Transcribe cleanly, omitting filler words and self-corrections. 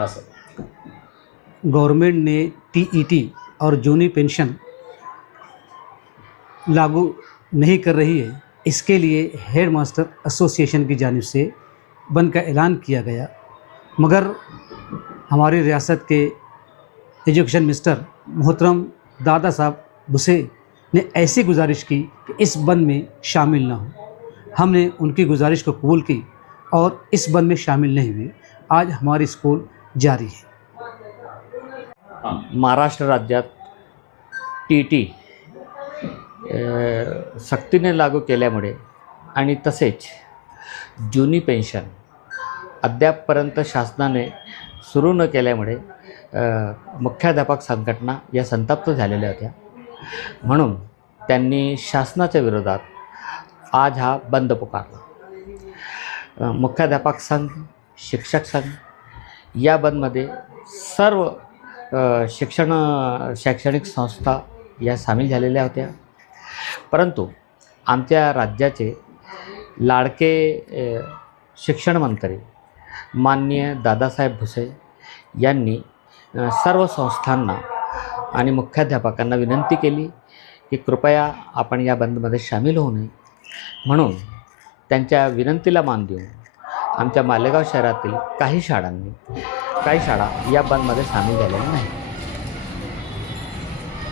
हाँ sir. Government ने TET और जूनी पेंशन लागू नहीं कर रही है, इसके लिए हेड मास्टर एसोसिएशन की जानिब से बंद का ऐलान किया गया, मगर हमारी रियासत के एजुकेशन मिनिस्टर मोहतरम दादा साहब भुसे ने ऐसी गुजारिश की कि इस बंद में शामिल ना हो। हमने उनकी गुजारिश को कबूल की और इस बंद में शामिल नहीं हुए। आज हमारी स्कूल जारी है। महाराष्ट्र राज्यात टी सक्तीने लागू केल्यामुळे आणि तसेच जुनी पेन्शन अद्यापपर्यंत शासनाने सुरू न केल्यामुळे मुख्याध्यापक संघटना या संतप्त झालेल्या होत्या। म्हणून त्यांनी शासनाच्या विरोधात आज हा बंद पुकारला। मुख्याध्यापक संघ, शिक्षक संघ या बंदमध्ये सर्व शैक्षणिक संस्था या सामील झालेल्या होत्या। परंतु आमच्या राज्याचे लाडके शिक्षण मंत्री माननीय दादासाहेब भुसे यांनी सर्व संस्थांना आणि मुख्याध्यापकांना विनंती केली की कृपया आपण या बंदमध्ये सामील होऊ नये। म्हणून त्यांच्या विनंतीला मान देऊन आमच्या मालेगाव शहरातील काही शाळा या बंदमध्ये सामील झालेल्या नाही।